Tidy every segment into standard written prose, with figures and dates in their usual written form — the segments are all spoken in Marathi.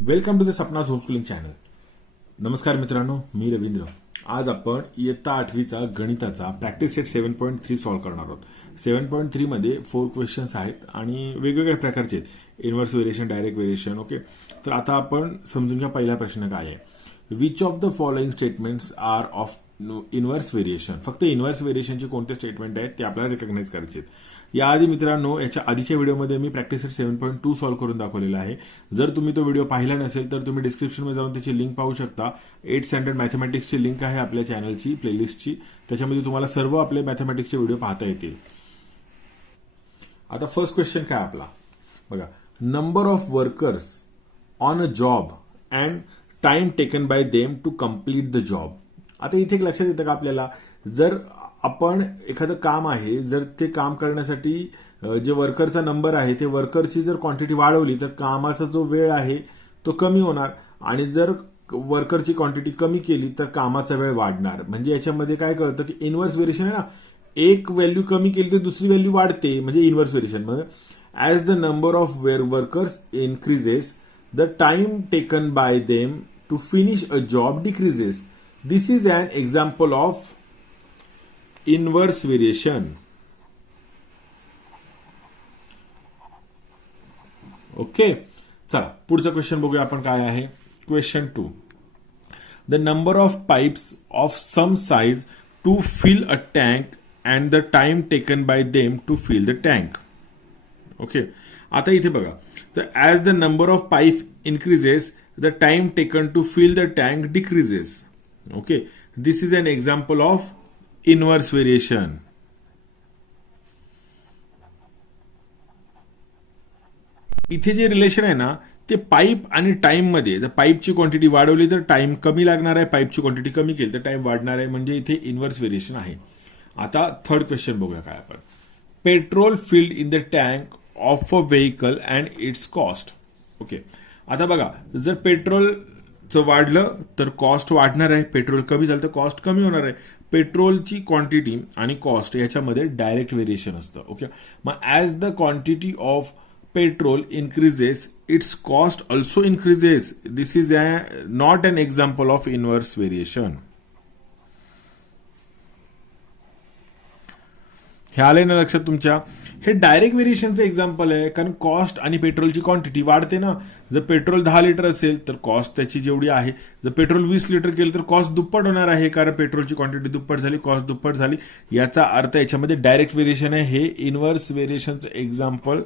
Welcome to the Sapna's homeschooling channel. नमस्कार मित्रांनो, मी रवींद्र. आज आपण इयत्ता 8वीचा गणिताचा प्रॅक्टिस सेट 7.3 सॉल्व्ह करणार आहोत. 7.3 मध्ये 4 क्वेश्चन्स आहेत आणि वेगवेगळ्या प्रकारचे आहेत. Inverse variation, direct variation. Okay, तर आता आपण समजून घ्या पहिला प्रश्न काय आहे. Which of the following statements are of inverse variation. फक्त इनव्हर्स व्हेरिएशनचे कोणते स्टेटमेंट आहेत ते आपल्याला रिकॉग्नाइज करायचे आहेत. याआधी मित्रांनो, याच्या आधीच्या व्हिडिओमध्ये मी प्रॅक्टिस सेट 7.2 सॉल्व्ह करून दाखवलेला आहे. जर तुम्ही तो व्हिडिओ पाहिला नसेल तर तुम्ही डिस्क्रिप्शनमध्ये जाऊन त्याची लिंक पाहू शकता. 8th स्टँडर्ड मॅथमॅटिक्सची लिंक आहे आपल्या चॅनलची, प्लेलिस्टची. त्याच्यामध्ये तुम्हाला सर्व आपले मॅथमॅटिक्सचे व्हिडिओ पाहता येतील. आता फर्स्ट क्वेश्चन काय आपला बघा. Number of workers on a job and time taken by them to complete the job. आता इथे एक लक्षात येतं का आपल्याला, जर आपण एखादं काम आहे, जर ते काम करण्यासाठी जे वर्करचा नंबर आहे ते वर्करची जर क्वांटिटी वाढवली तर कामाचा जो वेळ आहे तो कमी होणार, आणि जर वर्करची क्वांटिटी कमी केली तर कामाचा वेळ वाढणार. म्हणजे याच्यामध्ये काय कळतं की इनव्हर्स व्हेरिएशन आहे ना, एक व्हॅल्यू कमी केली तर दुसरी व्हॅल्यू वाढते, म्हणजे इनव्हर्स व्हेरिएशन. म्हणजे as the number of workers increases the time taken by them to finish a job decreases. This is an example of inverse variation. Okay, चला पुढचा क्वेश्चन बघूया आपण काय आहे. Question 2. The number of pipes of some size to fill a tank and the time taken by them to fill the tank. Okay, आता इथे बघा, तर as the number of pipe increases the time taken to fill the tank decreases. Okay, this is an example of inverse variation. इथे जे रिलेशन आहे ना ते पाईप आणि टाइम मध्ये, जर पाईपची क्वांटिटी वाढवली तर टाइम कमी लागणार आहे, पाईपची क्वांटिटी कमी केली तर टाइम वाढणार आहे, म्हणजे इथे इनव्हर्स व्हेरिएशन आहे. आता थर्ड क्वेश्चन बघूया काय आपण. Petrol filled in the tank of a vehicle and it's cost. Okay, आता बघा, जर पेट्रोलचं वाढलं तर कॉस्ट वाढणार आहे, पेट्रोल कमी झालं तर कॉस्ट कमी होणार आहे. पेट्रोलची क्वांटिटी आणि कॉस्ट याच्यामध्ये डायरेक्ट व्हेरिएशन असतं. ओके, मग as the quantity of petrol increases its cost also increases. This is not an example of inverse variation. हे आले ना लक्षात तुमच्या. हे डायरेक्ट व्हेरिएशनचं एक्झाम्पल आहे, कारण कॉस्ट आणि पेट्रोलची क्वांटिटी वाढते ना. जर पेट्रोल 10 लिटर असेल तर कॉस्ट त्याची जेवढी आहे, जर पेट्रोल 20 लिटर केलं तर कॉस्ट दुप्पट होणार आहे, कारण पेट्रोलची क्वांटिटी दुप्पट झाली, कॉस्ट दुप्पट झाली. याचा अर्थ याच्यामध्ये डायरेक्ट व्हेरिएशन आहे. हे इनव्हर्स व्हेरिएशनचं एक्झाम्पल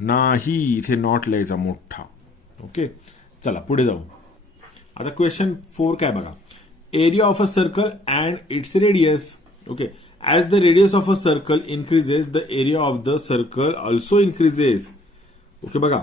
नाही, इथे नॉट लिहायचा मोठा. ओके, चला पुढे जाऊ. आता क्वेश्चन 4 काय बघा. Area of a circle and its radius. Okay, as the radius of a circle increases the area of the circle also increases. Okay, बघा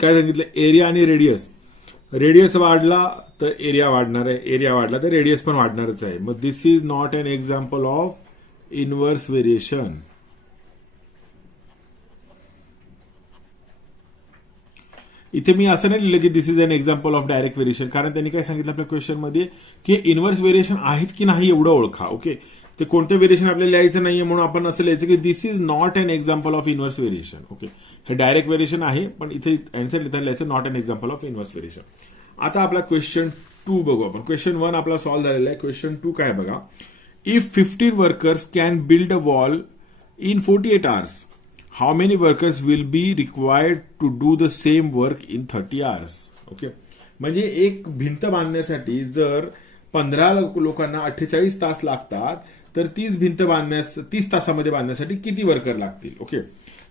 काय सांगितलं, एरिया आणि रेडियस. रेडियस वाढला तर एरिया वाढणार आहे, एरिया वाढला तर रेडियस पण वाढणारच आहे. मग this is not an example of inverse variation. इथे मी असं नाही लिहिलं की this is an example of direct variation, कारण त्यांनी काय सांगितलं आपल्या क्वेश्चन मध्ये की इनव्हर्स व्हेरिएशन आहेत की नाही एवढं ओळखा. ओके, ते कोणते व्हेरिएशन आपल्याला लिहायचं नाहीये, म्हणून आपण असं लिहायचं की this is not an example of inverse variation. Okay, हे डायरेक्ट व्हेरिएशन आहे, पण इथे आन्सर लिहिताना लिहायचं not an example of inverse variation. आता आपला क्वेश्चन 2 बघू आपण. क्वेश्चन 1 आपला सॉल्व्ह झालेला आहे. क्वेश्चन 2 काय बघा. If 15 workers can build a wall in 48 hours, how many workers will be required to do the same work in 30 hours? Okay, म्हणजे एक भिंत बांधण्यासाठी जर 15 लोकांना 48 तास लागतात, तर 30 तासामध्ये बांधण्यासाठी किती वर्कर लागतील. ओके,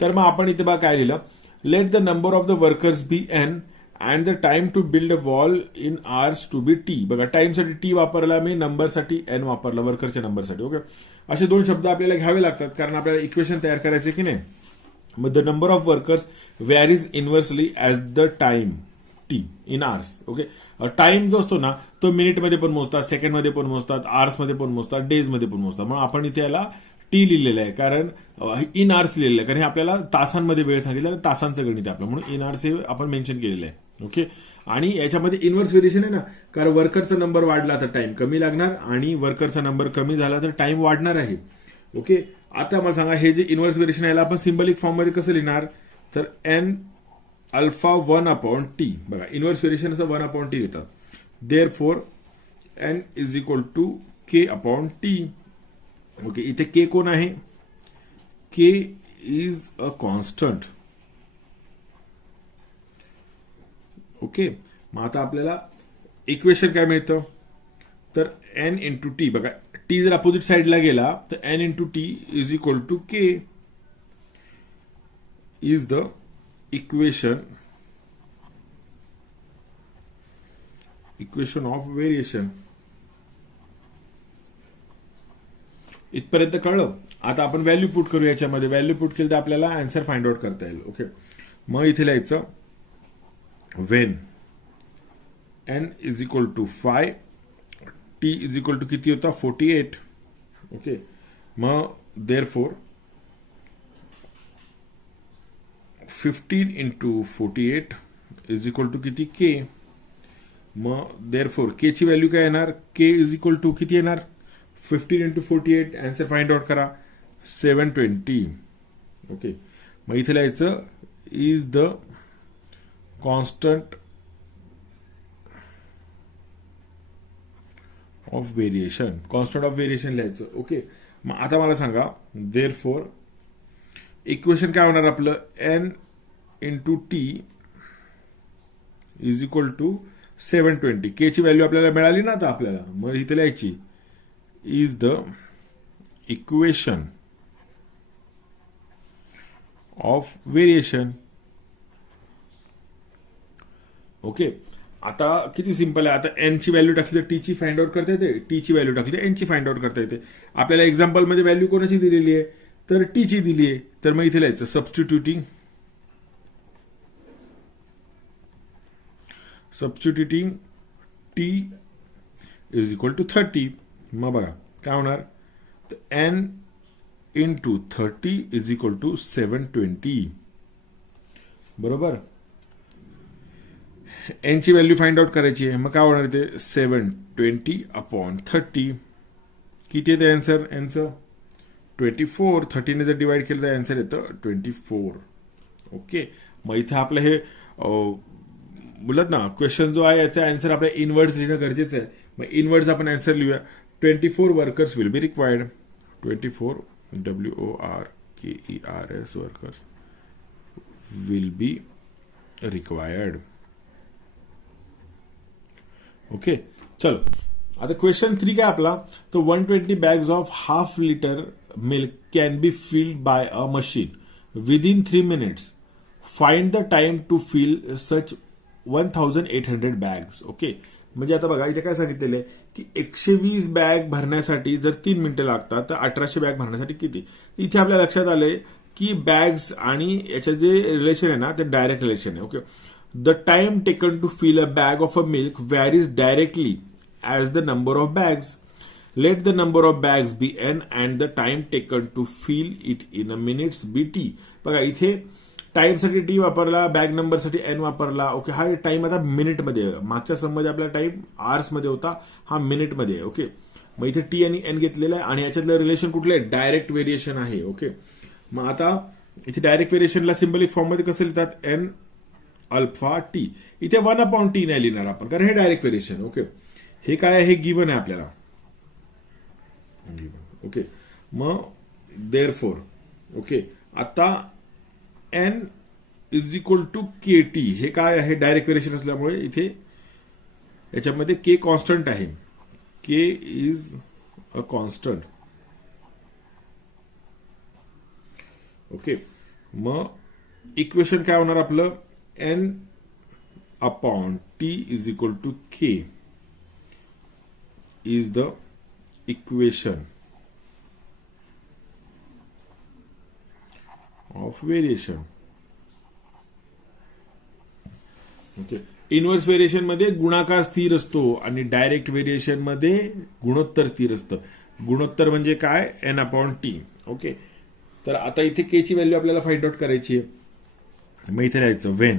तर मग आपण इथे बघा काय लिहिलं. Let the number of the workers be n and the time to build a wall in hours to be t. बघा, टाइमसाठी टी वापरला मी, नंबरसाठी एन वापरला, वर्करच्या नंबरसाठी. ओके, असे 2 शब्द आपल्याला घ्यावे लागतात, कारण आपल्याला इक्वेशन तयार करायचे की नाही. मग the number of workers varies inversely as the time T in hours. Okay, time जो असतो ना तो मिनिटमध्ये पण मोजतात, सेकंडमध्ये पण मोजतात, आवर्समध्ये पण मोजतात, डेजमध्ये पण मोजतात. मग आपण इथे याला टी लिहिलेलं आहे, कारण इन आवर्स लिहिलेलं आहे, कारण हे आपल्याला तासांमध्ये वेळ सांगितलं, तासांचं गणित आहे आपलं, म्हणून इन आवर्स हे आपण मेन्शन केलेलं आहे. ओके, आणि याच्यामध्ये इनव्हर्स व्हेरिएशन आहे ना, कारण वर्करचा नंबर वाढला तर टाइम कमी लागणार, आणि वर्करचा नंबर कमी झाला तर टाइम वाढणार आहे. ओके, आता मला सांगा, हे जे इनव्हर्स व्हेरिएशन याला आपण सिंबॉलिक फॉर्म मध्ये कसं लिहिणार, तर एन अल्फा 1/t. बघा इनवर्स व्हेरिएशन असं 1/t लिहितात. Therefore n is equal to k/t. Okay, इथे के कोण आहे? K is a constant. Okay, मग आता आपल्याला इक्वेशन काय मिळतं? तर n इंटू टी. बघा टी जर अपोजिट साइडला गेला तर n into t is equal to k is the equation of variation. इथपर्यंत कळलं? आता आपण व्हॅल्यू पुट करू याच्यामध्ये. व्हॅल्यू पुट केलं तर आपल्याला आन्सर फाइंड आउट करता येईल. ओके, मग इथे लिहायचं when n is equal to 5, t is equal to किती होता? 48. ओके, मग therefore 15 into 48 is equal to किती? के. मग देअर फोर के ची व्हॅल्यू काय येणार? के इज इक्वल टू किती येणार? 15 इंटू 48. आन्सर फाइंड आउट करा. 720. ओके, मग इथे लिहायचं is the constant of variation. Constant of variation लिहायचं. ओके, मग आता मला सांगा देअर फोर इक्वेशन काय होणार आपलं? n into t is equal to 720. K ची व्हॅल्यू आपल्याला मिळाली ना आता आपल्याला. मग इथे लिहायची is the equation of variation. Okay, आता किती सिंपल आहे. आता एन ची व्हॅल्यू टाकली तर टी ची फाइंड आउट करता येते, टी ची व्हॅल्यू टाकली तर एन ची फाइंड आउट करता येते. आपल्याला एक्झाम्पल मध्ये व्हॅल्यू कोणाची दिलेली आहे? तर टी ची दिली आहे. तर मग इथे लिहायचं substituting t is equal to 30. मग बघा काय होणार? तर n into 30 is equal to 720. बरोबर, एन ची व्हॅल्यू फाइंड आउट करायची आहे. मग काय होणार? ते 720/30. किती येते आन्सर? एनचं 24. 30 ने जर डिवाइड केलं तर आन्सर येतं 24. ओके, मग इथे आपलं हे बोलत ना क्वेश्चन जो आहे याचा आन्सर आपल्या इनवर्ड्स लिहिणं गरजेचं आहे. मग इनवर्ड्स आपण आन्सर लिहूया. 24 workers will be required. 24 WORKERS workers will be required. Okay, चलो आता क्वेश्चन 3 काय आपला? तर 120 bags of half litre milk can be filled by a machine within 3 minutes. Find the time to fill such 1800 bags. Okay, म्हणजे आता बघा इथे काय सांगितलेलं आहे की 120 बॅग भरण्यासाठी जर 3 मिनिटं लागतात तर 1800 बॅग भरण्यासाठी किती? इथे आपल्या लक्षात आलंय की बॅग्स आणि याचं जे रिलेशन आहे ना ते डायरेक्ट रिलेशन आहे. Okay, the time taken to fill a bag of a milk varies directly as the number of bags. Let the number of bags be n and the time taken to fill it in a minutes be t. बघा इथे टाइमसाठी टी वापरला, बॅग नंबरसाठी n वापरला. ओके, हा टाइम आता मिनिटमध्ये आहे. मागच्या सममध्ये आपला टाइम आवर्स मध्ये होता, हा मिनिटमध्ये आहे. ओके, मग इथे टी आणि n घेतलेला आहे आणि याच्यातलं रिलेशन कुठलं आहे? डायरेक्ट व्हेरिएशन आहे. ओके, मग आता इथे डायरेक्ट व्हेरिएशनला सिंबलिक फॉर्म मध्ये कसं लिहितात? n alpha T. इथे 1/t नाही लिहिणार आपण कारण हे डायरेक्ट व्हेरिएशन. ओके, हे काय आहे? हे गिवन आहे आपल्याला. ओके, मग देअर फोर ओके आता n is equal to k t. हे काय आहे? डायरेक्ट व्हेरिएशन असल्यामुळे इथे याच्यामध्ये के कॉन्स्टंट आहे. K is a constant. Okay, मग इक्वेशन काय होणार आपलं? n/t is equal to k is the equation of variation. Okay, inverse variation मध्ये गुणाकार स्थिर असतो आणि डायरेक्ट व्हेरिएशन मध्ये गुणोत्तर स्थिर असतं. गुणोत्तर म्हणजे काय? n/t. ओके, तर आता इथे के ची व्हॅल्यू आपल्याला फाइंड आउट करायची आहे. मग इथे लिहायचं when.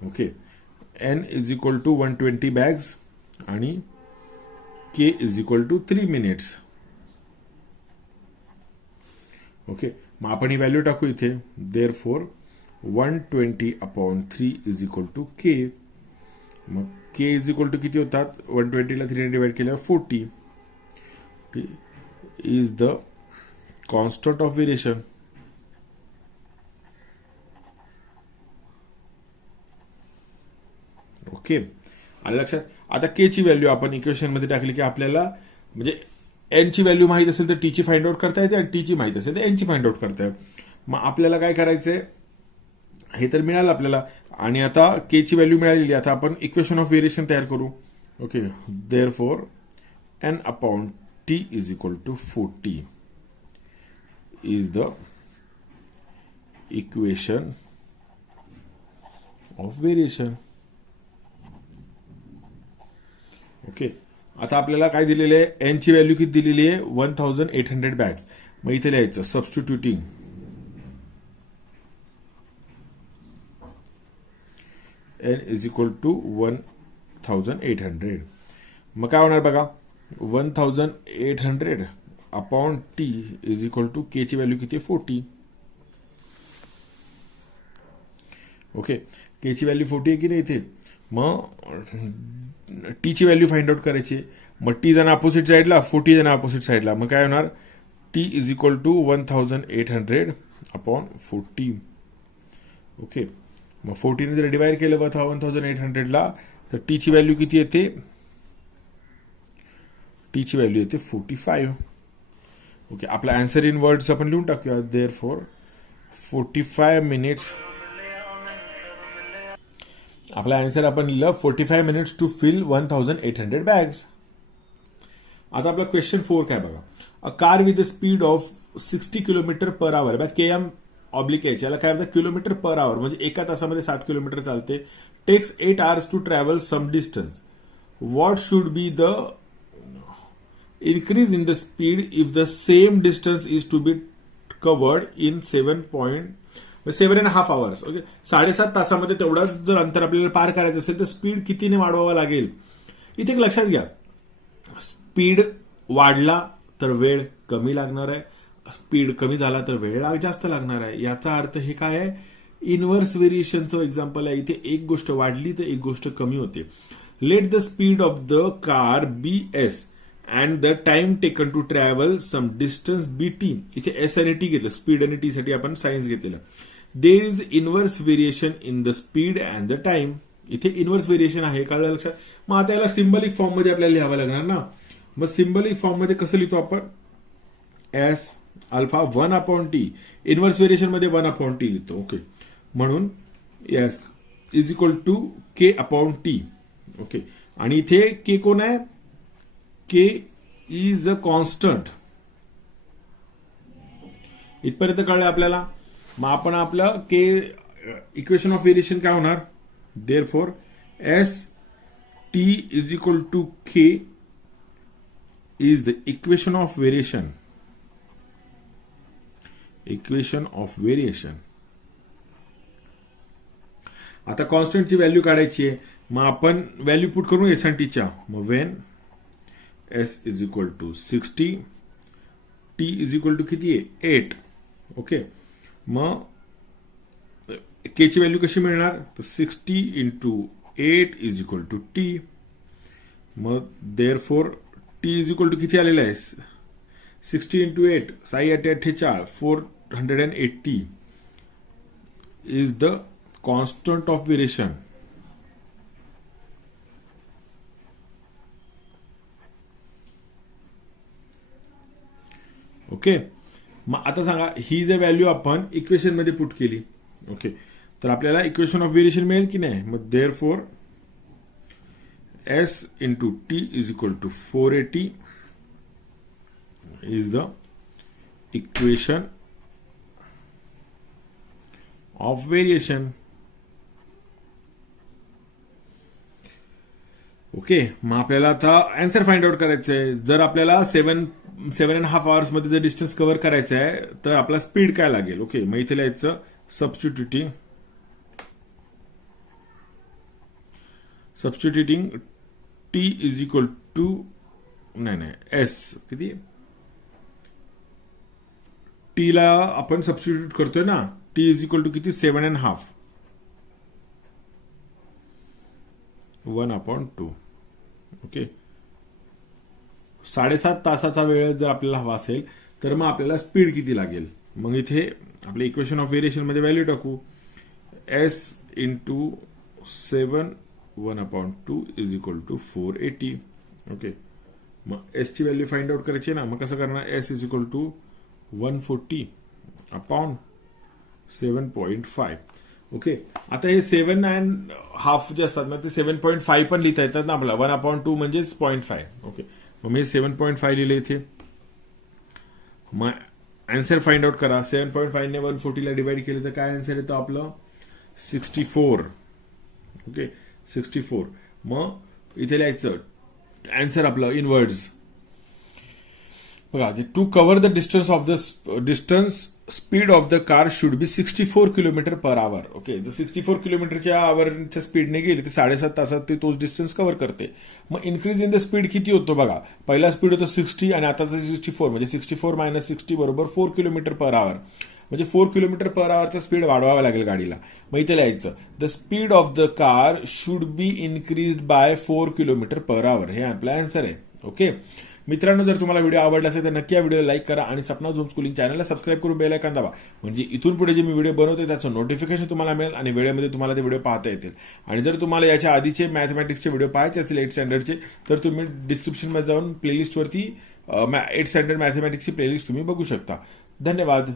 Okay, n is equal to 120 bags आणि k is equal to 3 minutes. Okay, मग आपण ही व्हॅल्यू टाकू इथे. Therefore 120/3 is equal to K. मग के इज इक्वल टू किती होतात? 120ला 3 डिवाइड केल्यावर 40 is the constant of variation. Okay, आलं लक्षात? आता के ची व्हॅल्यू आपण इक्वेशन मध्ये टाकली की आपल्याला म्हणजे एन ची व्हॅल्यू माहित असेल तर टी ची फाइंड आउट करता येते आणि टी ची माहित असेल तर एन ची फाइंड आउट करता येते. मग आपल्याला काय करायचंय? हे तर मिळालं आपल्याला आणि आता के ची व्हॅल्यू मिळालेली. आता आपण इक्वेशन ऑफ व्हेरिएशन तयार करू. Okay, therefore n upon T is equal to 40 is the equation of variation. Okay, आता आपल्याला काय दिलेलं आहे? एन ची व्हॅल्यू किती दिलेली आहे? 1800 बॅग्स. मग इथे लिहायचं substituting N is equal to 1800. मग काय होणार बघा? 1800 upon T is equal to K ची व्हॅल्यू किती? 40. ओके, के ची व्हॅल्यू 40 आहे की नाही इथे? मग टी ची व्हॅल्यू फाइंड आउट करायची. मग टी जाणार अपोजिट साईडला, 40 जाणार अपोजिट साईडला. मग काय होणार? T is equal to 1800 upon 40. Okay, मग 40 ने जर डिवाइड केलं 1800ला तर टी ची व्हॅल्यू किती येते? टी ची व्हॅल्यू येते 45. ओके, आपला आन्सर इन वर्ड्स आपण लिहून टाकूया. Therefore 45 minutes. आपला आन्सर आपण लिहिलं 45 मिनिट्स टू फिल 1800 बॅग्स. आता आपला क्वेश्चन 4 काय बघा? A car with a speed of 60 kilometre per आवर. बघा केएम ऑब्लिक एच, याला काय म्हणतात? किलोमीटर पर आवर, म्हणजे एका तासामध्ये 60 किलोमीटर चालते. Takes 8 hours to travel some distance. What should be the increase in the speed if the same distance is to be covered in 7.5 hours. Okay, 7.5 तासामध्ये तेवढाच जर अंतर आपल्याला पार करायचं असेल तर स्पीड कितीने वाढवावा लागेल? इथे एक लक्षात घ्या, स्पीड वाढला तर वेळ कमी लागणार आहे, स्पीड कमी झाला तर वेळ जास्त लागणार आहे. याचा अर्थ हे काय आहे? इनव्हर्स व्हेरिएशनचं एक्झाम्पल आहे. इथे एक गोष्ट वाढली तर एक गोष्ट कमी होते. Let the speed of the car be s and the time taken to travel some distance be t. इथे एस आणि टी घेतलं, स्पीड आणि टी साठी आपण सायन्स घेतलेलं. There is inverse variation in the speed and the time. इथे इनव्हर्स व्हेरिएशन आहे, कळलं लक्षात? मग आता याला सिम्बॉलिक फॉर्म मध्ये आपल्याला लिहावं लागणार ना. मग सिम्बॉलिक फॉर्म मध्ये कसं लिहितो आपण? S alpha 1/t. Inverse variation मध्ये 1/t लिहितो. ओके, म्हणून s is equal to k upon t. Okay, आणि इथे के कोण आहे? K is a constant. इथपर्यंत कळलं आपल्याला. मग आपण आपलं के इक्वेशन ऑफ व्हेरिएशन काय होणार? Therefore s t is equal to k is the equation of variation. Equation of variation. आता कॉन्स्टंटची व्हॅल्यू काढायची आहे. मग आपण व्हॅल्यू पुट करू एस आणि टीच्या. मग when s is equal to 60, t is equal to किती आहे? 8. ओके, मग के ची व्हॅल्यू कशी मिळणार? तर 60 into 8 is equal to T. मग therefore T is equal to किती आलेलं आहे? 60 into 8, 6×8 = 480 is the constant of variation. Okay, मग आता सांगा, ही जर व्हॅल्यू आपण इक्वेशन मध्ये पुट केली, ओके, तर आपल्याला इक्वेशन ऑफ व्हेरिएशन मिळेल की नाही? मग therefore s into t is equal to 480 is the equation of variation. Okay, मग आपल्याला आता आन्सर फाइंड आउट करायचं आहे. जर आपल्याला 7.5 hours मध्ये जर डिस्टन्स कव्हर करायचं आहे तर आपला स्पीड काय लागेल? ओके, मग इथे लिहायचं substituting t is equal to s किती? टी ला आपण सबस्टिट्यूट करतोय ना, टी इज इक्वल टू किती 7.5 1/2. ओके 7.5 तासाचा वेळ जर आपल्याला हवा असेल तर मग आपल्याला स्पीड किती लागेल. मग इथे आपल्या इक्वेशन ऑफ व्हेरिएशन मध्ये व्हॅल्यू टाकू s into 7 1/2 is equal to 480. Okay मग एस ची व्हॅल्यू फाइंड आउट करायची ना. मग कसं करणार S is equal to 140 upon 7.5. Okay आता हे 7.5 जे असतात ना ते 7.5 पण लिहिता येतात ना आपल्याला 1/2 म्हणजेच 0.5. ओके मग मी 7.5 लिहिले इथे. मग आन्सर फाइंड आउट करा. 7.5 ने 140 ला डिवाइड केलं तर काय आन्सर येतो आपलं 64. ओके 64. मग इथे लिहायचं आन्सर आपलं इनवर्ड्स बघा. To cover the distance of the distance speed of the car should be 64 kilometre per hour. Okay जर 64 किलोमीटरच्या आवरच्या स्पीडने गेली तर 7.5 तासात ते तोच डिस्टन्स कव्हर करते. मग इन्क्रीज इन द स्पीड किती होतो बघा. पहिला स्पीड होतो 60 आणि आताचा 64 म्हणजे 64 मायनस 60 बरोबर 4 किलोमीटर पर आवर. म्हणजे 4 किलोमीटर पर आवरचा स्पीड वाढवावा लागेल गाडीला. मग इथे लिहायचं the speed of the car should be increase by 4 kilometre per hour. हे आपला आन्सर आहे. ओके मित्रांनो जर तुम्हाला व्हिडिओ आवडला असेल तर नक्की या व्हिडिओला लाईक करा आणि सपना झूम स्कूलिंग चॅनलला सबस्क्राईब करून बेल आयकॉन दाबा. म्हणजे इथून पुढे जे मी व्हिडिओ बनवते त्याचं नोटिफिकेशन तुम्हाला मिळेल आणि वेळेमध्ये तुम्हाला ते व्हिडिओ पाहता येतील. आणि जर तुम्हाला याच्या आधीचे मॅथमॅटिक्सचे व्हिडिओ पाहायचे असेल 8 स्टँडर्डचे तर तुम्ही डिस्क्रिप्शनमध्ये जाऊन प्लेलिस्टवरती 8 स्टँडर्ड मॅथमॅटिक्सची प्लेलिस्ट तुम्ही बघू शकता. धन्यवाद.